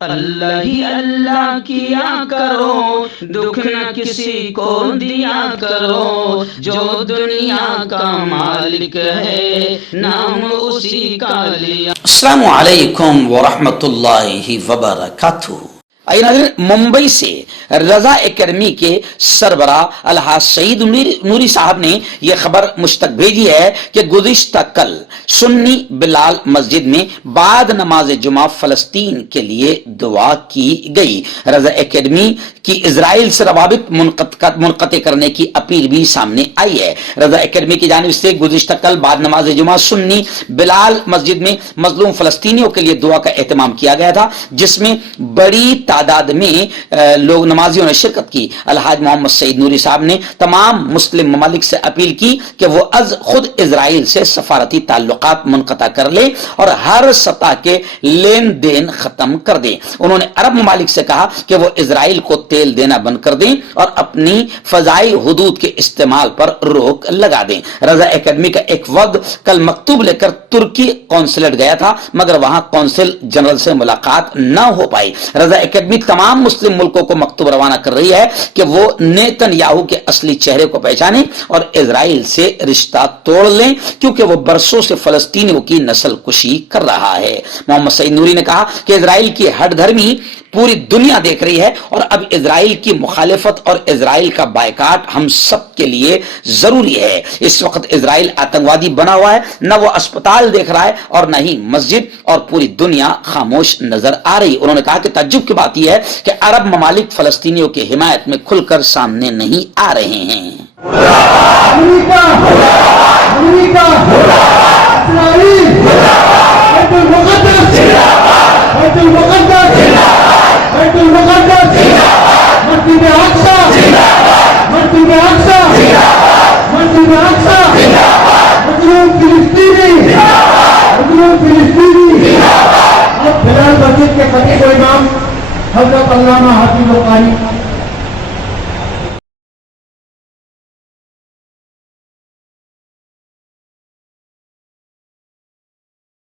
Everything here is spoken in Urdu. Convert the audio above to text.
اللہ ہی اللہ کیا کرو، دکھ نہ کسی کو دیا کرو، جو دنیا کا مالک ہے نام اسی کا لیا۔ السلام علیکم ورحمۃ اللہ وبرکاتہ۔ آئیے ناظرین، ممبئی سے رضا اکیڈمی کے سربراہ الحاج سعید نوری صاحب نے یہ خبر مشتق بھیجی ہے کہ گزشتہ کل سنی بلال مسجد میں بعد نماز جمعہ فلسطین کے لیے دعا کی گئی۔ رضا اکیڈمی کی اسرائیل سے روابط منقطع کرنے کی اپیل بھی سامنے آئی ہے۔ رضا اکیڈمی کی جانب سے گزشتہ کل بعد نماز جمعہ سنی بلال مسجد میں مظلوم فلسطینیوں کے لیے دعا کا اہتمام کیا گیا تھا، جس میں بڑی تعداد میں لوگ نمازیوں نے شرکت کی۔ الحاج محمد سعید نوری صاحب نے تمام مسلم ممالک سے اپیل کی کہ وہ از خود اسرائیل سے سفارتی تعلقات منقطع کر لیں اور ہر سطح کے لین دین ختم کر دیں۔ انہوں نے عرب ممالک سے کہا کہ وہ اسرائیل کو تیل دینا بند کر دیں اور اپنی فضائی حدود کے استعمال پر روک لگا دیں۔ رضا اکیڈمی کا ایک وفد کل مکتوب لے کر ترکی قونصلیٹ گیا تھا، مگر وہاں قونصل جنرل سے ملاقات نہ ہو پائی۔ رضا اکیڈمی تمام مسلم ملکوں کو مکتوب روانہ کر رہی ہے کہ وہ نیتن یاہو کے اصلی چہرے کو پہچانیں اور اسرائیل سے رشتہ توڑ لیں، کیونکہ وہ برسوں سے فلسطینیوں کی نسل کشی کر رہا ہے۔ محمد سعید نوری نے کہا کہ اسرائیل کی ہٹ دھرمی پوری دنیا دیکھ رہی ہے اور اب اسرائیل کی مخالفت اور اسرائیل کا بائیکاٹ ہم سب کے لیے ضروری ہے۔ اس وقت اسرائیل آتنکوادی بنا ہوا ہے، نہ وہ اسپتال دیکھ رہا ہے اور نہ ہی مسجد، اور پوری دنیا خاموش نظر آ رہی۔ انہوں نے کہا کہ تعجب کی بات یہ ہے کہ عرب ممالک فلسطینیوں کی حمایت میں کھل کر سامنے نہیں آ رہے ہیں۔ بلال مسجد کے خطیب و امام حضرت علامہ حفیظ القاری